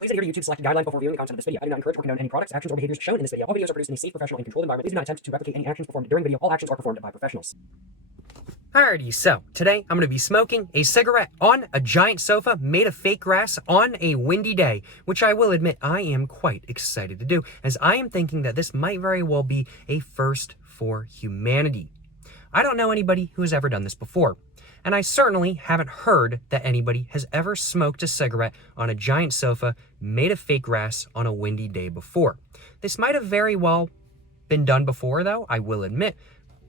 Please adhere to YouTube's selected guidelines before viewing the content of this video. I do not encourage or condone any products, actions, or behaviors shown in this video. All videos are produced in a safe, professional, and controlled environment. Please do not attempt to replicate any actions performed during the video. All actions are performed by professionals. Alrighty, so today I'm going to be smoking a cigarette on a giant sofa made of fake grass on a windy day, which I will admit I am quite excited to do, as I am thinking that this might very well be a first for humanity. I don't know anybody who has ever done this before, and I certainly haven't heard that anybody has ever smoked a cigarette on a giant sofa made of fake grass on a windy day before. This might have very well been done before, though, I will admit,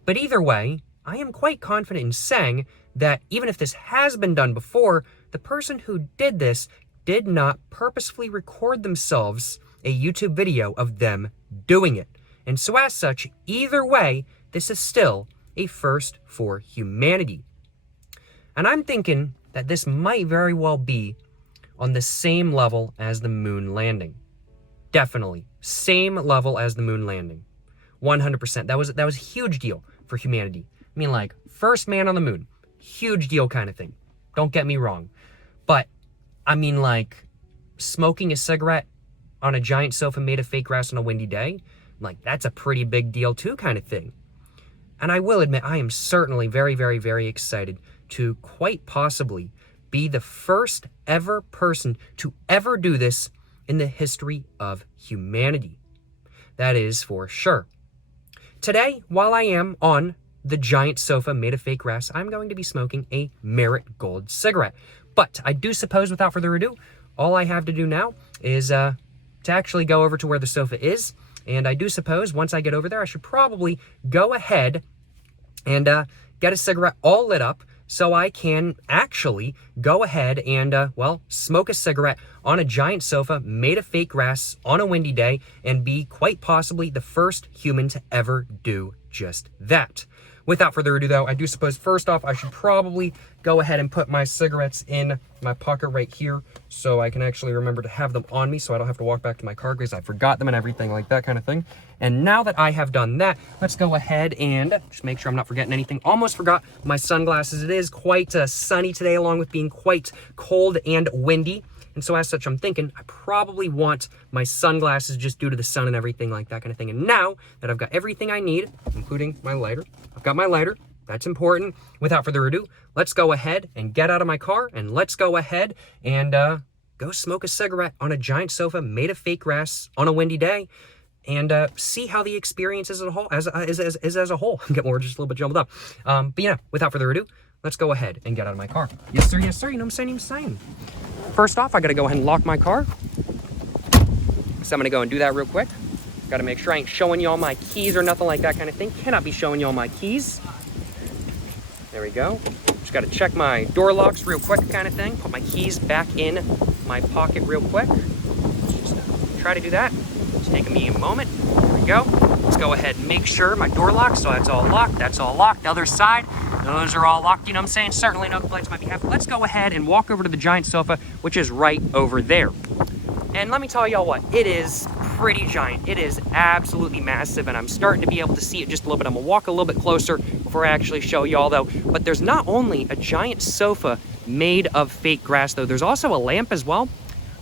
but either way, I am quite confident in saying that even if this has been done before, the person who did this did not purposefully record themselves a YouTube video of them doing it. And so as such, either way, this is still a first for humanity. And I'm thinking that this might very well be on the same level as the moon landing. Definitely. Same level as the moon landing. 100%. That was a huge deal for humanity. I mean, like, first man on the moon. Huge deal kind of thing. Don't get me wrong. But, I mean, like, smoking a cigarette on a giant sofa made of fake grass on a windy day, like, that's a pretty big deal too kind of thing. And I will admit, I am certainly very, very, very excited to quite possibly be the first ever person to ever do this in the history of humanity. That is for sure. Today, while I am on the giant sofa made of fake grass, I'm going to be smoking a Merit Gold cigarette. But I do suppose, without further ado, all I have to do now is to actually go over to where the sofa is. And I do suppose once I get over there, I should probably go ahead and get a cigarette all lit up so I can actually go ahead and, smoke a cigarette on a giant sofa made of fake grass on a windy day and be quite possibly the first human to ever do just that. Without further ado, though, I do suppose first off, I should probably go ahead and put my cigarettes in my pocket right here so I can actually remember to have them on me so I don't have to walk back to my car because I forgot them and everything like that kind of thing. And now that I have done that, let's go ahead and just make sure I'm not forgetting anything. Almost forgot my sunglasses. It is quite sunny today, along with being quite cold and windy. And so as such, I'm thinking I probably want my sunglasses just due to the sun and everything like that kind of thing. And now that I've got everything I need, including my lighter, I've got my lighter. That's important. Without further ado, let's go ahead and get out of my car and let's go ahead and go smoke a cigarette on a giant sofa made of fake grass on a windy day and see how the experience is as a whole. As a whole. I'm getting more just a little bit jumbled up. But yeah, without further ado, let's go ahead and get out of my car. Yes, sir. Yes, sir. You know what I'm saying? First off, I got to go ahead and lock my car. So I'm going to go and do that real quick. Got to make sure I ain't showing y'all my keys or nothing like that kind of thing. Cannot be showing y'all my keys. There we go. Just got to check my door locks real quick kind of thing. Put my keys back in my pocket real quick. Just try to do that. It's taking me a moment. There we go. Let's go ahead and make sure my door locks. So that's all locked. That's all locked. The other side, those are all locked. You know what I'm saying? Certainly no complaints on my behalf. Let's go ahead and walk over to the giant sofa, which is right over there. And let me tell y'all what, it is pretty giant. It is absolutely massive, and I'm starting to be able to see it just a little bit. I'm gonna walk a little bit closer before I actually show y'all though. But there's not only a giant sofa made of fake grass though, there's also a lamp as well.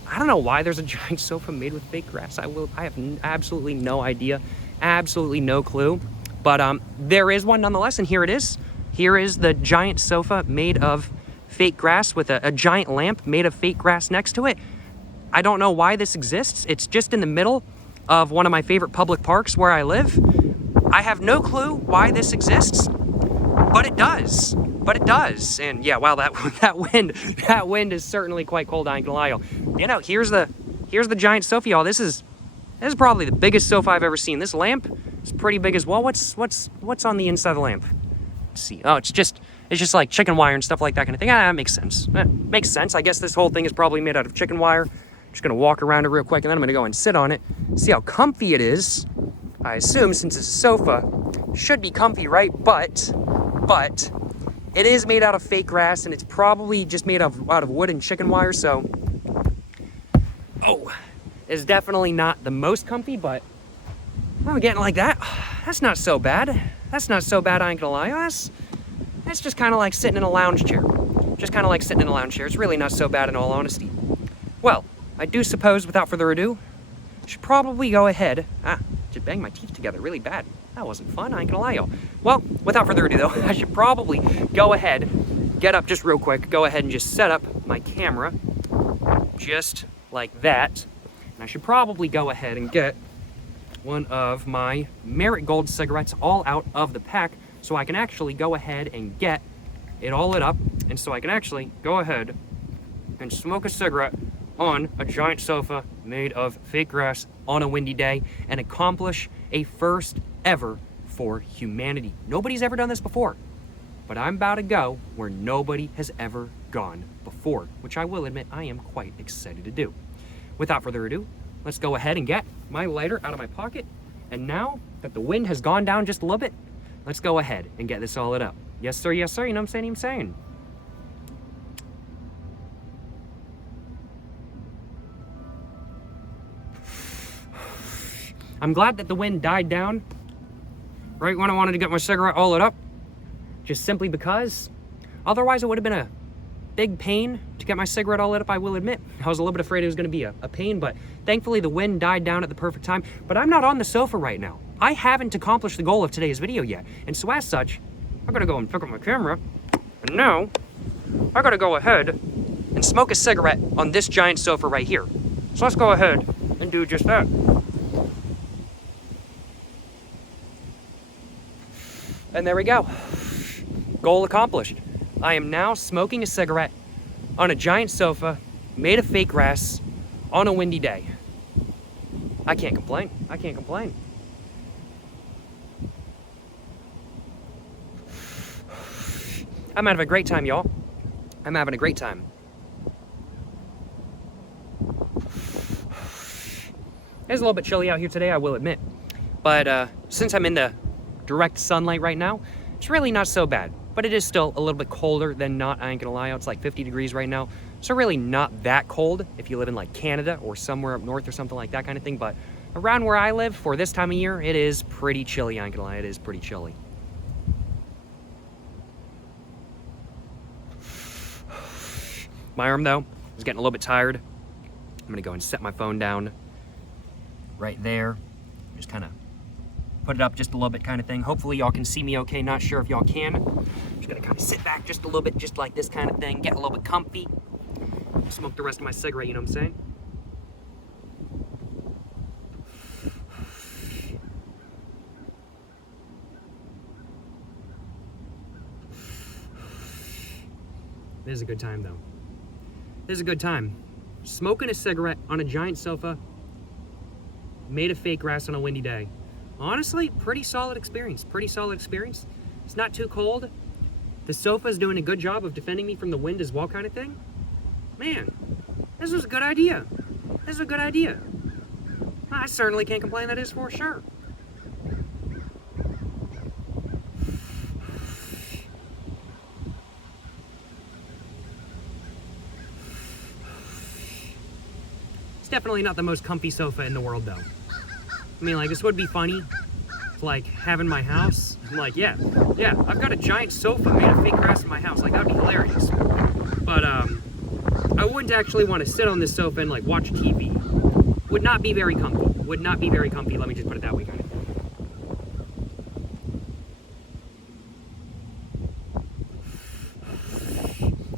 I don't know why there's a giant sofa made with fake grass. I have absolutely no idea, absolutely no clue. But there is one nonetheless, and here it is. Here is the giant sofa made of fake grass with a giant lamp made of fake grass next to it. I don't know why this exists. It's just in the middle of one of my favorite public parks where I live. I have no clue why this exists, but it does. But it does. And yeah, wow, that wind is certainly quite cold, I ain't gonna lie. You know, here's the giant sofa, y'all. This is probably the biggest sofa I've ever seen. This lamp is pretty big as well. What's on the inside of the lamp? Let's see. Oh, it's just like chicken wire and stuff like that kind of thing. That makes sense. Makes sense. I guess this whole thing is probably made out of chicken wire. Just gonna walk around it real quick, and then I'm gonna go and sit on it, see how comfy it is. I assume since it's a sofa, should be comfy, right? But it is made out of fake grass, and it's probably just made out of wood and chicken wire. So, it's definitely not the most comfy, but I'm getting like that. That's not so bad. That's not so bad. I ain't gonna lie. That's just kind of like sitting in a lounge chair. It's really not so bad in all honesty. Well, I do suppose, without further ado, I should probably go ahead. Just bang my teeth together really bad. That wasn't fun, I ain't gonna lie, y'all. Well, without further ado, though, I should probably go ahead, get up just real quick, go ahead and just set up my camera, just like that. And I should probably go ahead and get one of my Marigold cigarettes all out of the pack, so I can actually go ahead and get it all lit up, and so I can actually go ahead and smoke a cigarette on a giant sofa made of fake grass on a windy day and accomplish a first ever for humanity. Nobody's ever done this before, but I'm about to go where nobody has ever gone before, which I will admit I am quite excited to do. Without further ado, let's go ahead and get my lighter out of my pocket, and now that the wind has gone down just a little bit, let's go ahead and get this all lit up. Yes sir, you know what I'm saying? I'm glad that the wind died down right when I wanted to get my cigarette all lit up, just simply because otherwise it would have been a big pain to get my cigarette all lit up, I will admit. I was a little bit afraid it was going to be a pain, but thankfully the wind died down at the perfect time. But I'm not on the sofa right now. I haven't accomplished the goal of today's video yet, and so as such, I gotta go and pick up my camera, and now I gotta go ahead and smoke a cigarette on this giant sofa right here. So let's go ahead and do just that. And there we go. Goal accomplished. I am now smoking a cigarette on a giant sofa made of fake grass on a windy day. I can't complain. I can't complain. I'm having a great time, y'all. I'm having a great time. It's a little bit chilly out here today, I will admit. But since I'm in the direct sunlight right now, it's really not so bad. But it is still a little bit colder than not, I ain't gonna lie. It's like 50 degrees right now. So really not that cold if you live in like Canada or somewhere up north or something like that kind of thing. But around where I live for this time of year, it is pretty chilly, I ain't gonna lie. It is pretty chilly. My arm, though, is getting a little bit tired. I'm gonna go and set my phone down right there. Just kind of put it up just a little bit kind of thing. Hopefully y'all can see me okay. Not sure if y'all can. Just gonna kind of sit back just a little bit, just like this kind of thing. Get a little bit comfy. Smoke the rest of my cigarette, you know what I'm saying? This is a good time, though. This is a good time. Smoking a cigarette on a giant sofa made of fake grass on a windy day. Honestly, pretty solid experience. Pretty solid experience. It's not too cold. The sofa's doing a good job of defending me from the wind as well, kind of thing. Man, this was a good idea. This is a good idea. I certainly can't complain, that is for sure. Definitely not the most comfy sofa in the world, though. I mean, like, this would be funny to, like, have in my house. I'm like, yeah, I've got a giant sofa made of fake grass in my house. Like, that would be hilarious. But, I wouldn't actually want to sit on this sofa and, like, watch TV. Would not be very comfy. Would not be very comfy, let me just put it that way, kind of.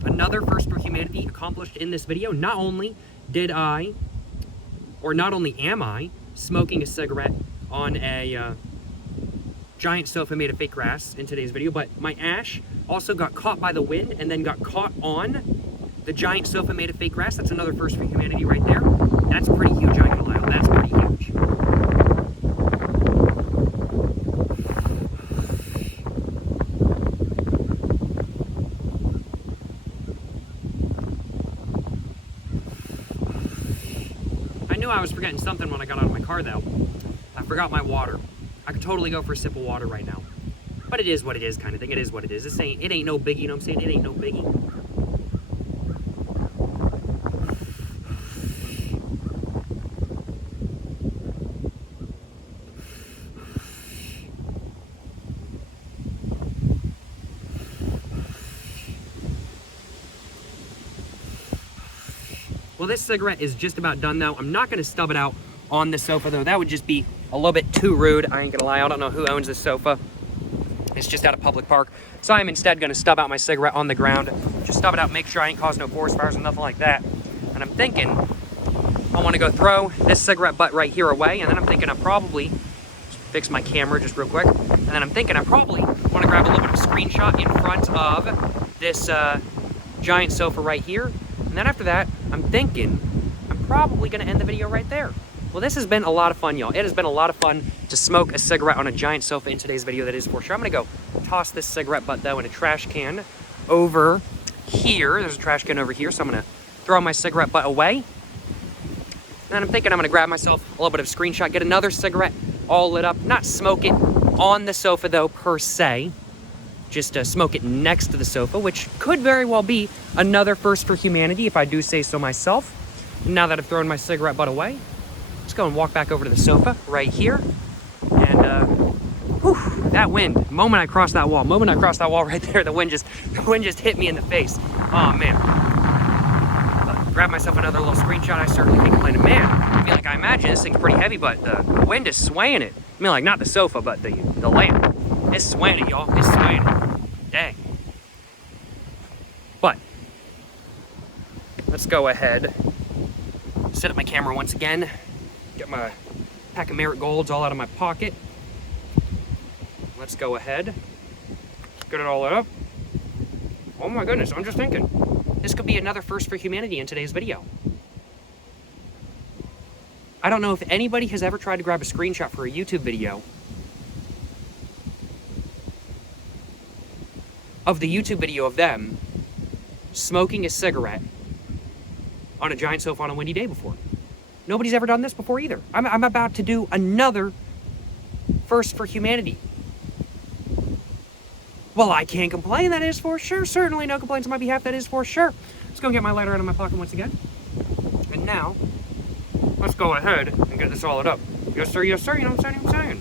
Another first for humanity accomplished in this video. Not only am I smoking a cigarette on a giant sofa made of fake grass in today's video, but my ash also got caught by the wind and then got caught on the giant sofa made of fake grass. That's another first for humanity right there. That's pretty huge, I ain't gonna lie. That's pretty huge. I was forgetting something when I got out of my car, though. I forgot my water. I could totally go for a sip of water right now. But it is what it is, kind of thing. It is what it is. It ain't no biggie, you know what I'm saying? It ain't no biggie. Well, this cigarette is just about done though. I'm not gonna stub it out on the sofa though. That would just be a little bit too rude. I ain't gonna lie, I don't know who owns this sofa. It's just at a public park. So I'm instead gonna stub out my cigarette on the ground. Just stub it out, make sure I ain't causing no forest fires and nothing like that. And I'm thinking, I wanna go throw this cigarette butt right here away, and then I'm thinking I probably, fix my camera just real quick, and then I'm thinking I probably wanna grab a little bit of a screenshot in front of this giant sofa right here. And then after that, I'm thinking I'm probably gonna end the video right there. Well, this has been a lot of fun, y'all. It has been a lot of fun to smoke a cigarette on a giant sofa in today's video, that is for sure. I'm gonna go toss this cigarette butt though in a trash can over here. There's a trash can over here, so I'm gonna throw my cigarette butt away. And then I'm thinking I'm gonna grab myself a little bit of a screenshot, get another cigarette all lit up, not smoke it on the sofa though, per se. Just smoke it next to the sofa, which could very well be another first for humanity, if I do say so myself. Now that I've thrown my cigarette butt away, let's go and walk back over to the sofa right here. And whew, that wind, the moment I crossed that wall right there, the wind just hit me in the face. Oh man. Grab myself another little screenshot. I certainly can't complain. Man, I feel like, I imagine this thing's pretty heavy, but the wind is swaying it. I mean, like, not the sofa, but the lamp. It's swaying it, y'all. It's swaying it. Dang. But let's go ahead, set up my camera once again, get my pack of Marigolds all out of my pocket. Let's go ahead, get it all lit up. Oh my goodness, I'm just thinking, this could be another first for humanity in today's video. I don't know if anybody has ever tried to grab a screenshot for a YouTube video of the YouTube video of them smoking a cigarette on a giant sofa on a windy day before. Nobody's ever done this before either. I'm about to do another first for humanity. Well, I can't complain, that is for sure. Certainly no complaints on my behalf, that is for sure. Let's go get my lighter out of my pocket once again. And now, let's go ahead and get this all lit up. Yes sir, you know what I'm saying?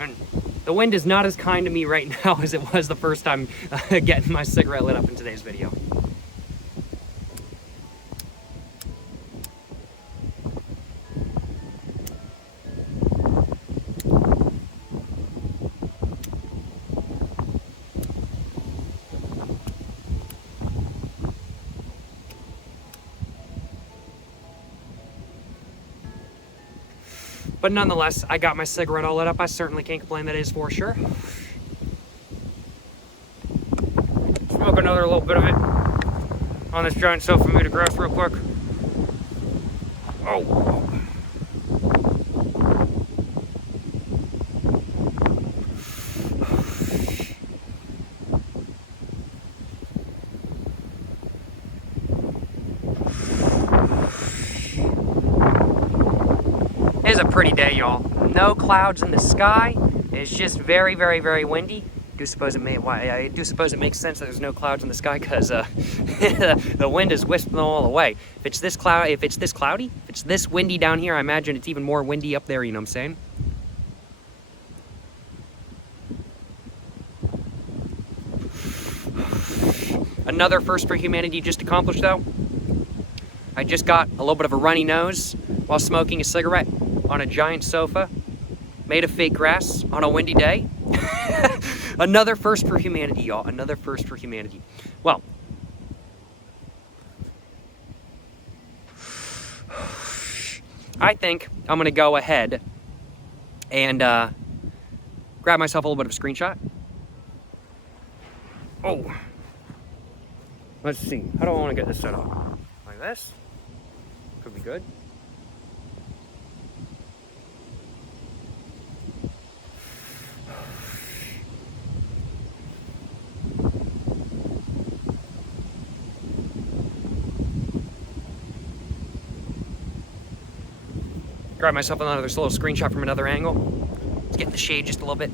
And the wind is not as kind to me right now as it was the first time getting my cigarette lit up in today's video. But nonetheless, I got my cigarette all lit up. I certainly can't complain, that is for sure. Smoke another little bit of it on this giant sofa made of grass real quick. Oh. It is a pretty day, y'all. No clouds in the sky. It's just very, very, very windy. I do suppose it makes sense that there's no clouds in the sky because the wind is whisping them all away. If it's this cloudy, if it's this windy down here, I imagine it's even more windy up there. You know what I'm saying? Another first for humanity just accomplished, though. I just got a little bit of a runny nose while smoking a cigarette on a giant sofa made of fake grass on a windy day. Another first for humanity, y'all. Another first for humanity. Well, I think I'm gonna go ahead and grab myself a little bit of a screenshot. Oh, let's see. How do I want to get this set up? Like this? Could be good. Grab myself another little screenshot from another angle. Let's get in the shade just a little bit.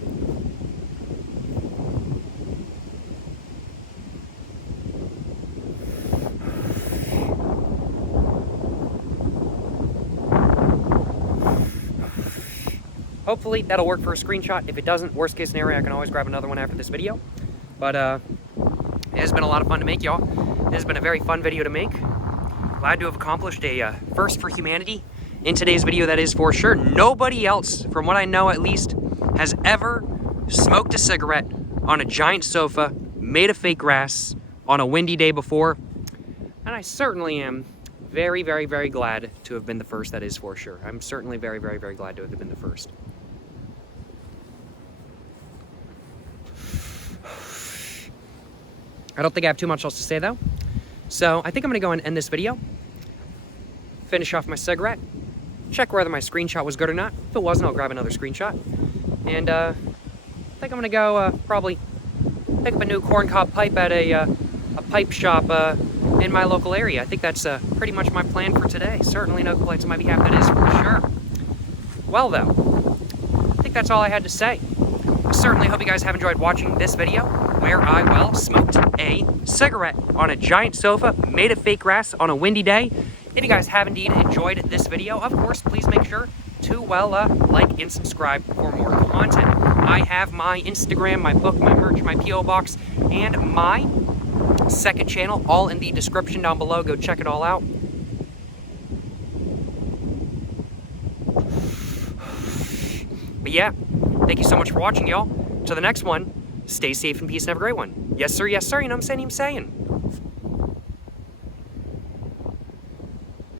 Hopefully that'll work for a screenshot. If it doesn't, worst case scenario, I can always grab another one after this video. But it has been a lot of fun to make, y'all. It has been a very fun video to make. glad to have accomplished a first for humanity in today's video, that is for sure. Nobody else, from what I know at least, has ever smoked a cigarette on a giant sofa made of fake grass on a windy day before. And I certainly am very, very, very glad to have been the first, that is for sure. I'm certainly very, very, very glad to have been the first. I don't think I have too much else to say though. So I think I'm gonna go and end this video, finish off my cigarette, check whether my screenshot was good or not. If it wasn't, I'll grab another screenshot. And I think I'm gonna go probably pick up a new corncob pipe at a pipe shop in my local area. I think that's pretty much my plan for today. Certainly no complaints on my behalf, that is for sure. Well though, I think that's all I had to say. I certainly hope you guys have enjoyed watching this video where I, well, smoked a cigarette on a giant sofa made of fake grass on a windy day. If you guys have indeed enjoyed this video, of course, please make sure to, well, like and subscribe for more content. I have my Instagram, my book, my merch, my P.O. box, and my second channel all in the description down below. Go check it all out. But yeah, thank you so much for watching, y'all. To the next one, stay safe and peace and have a great one. Yes, sir, you know what I'm saying?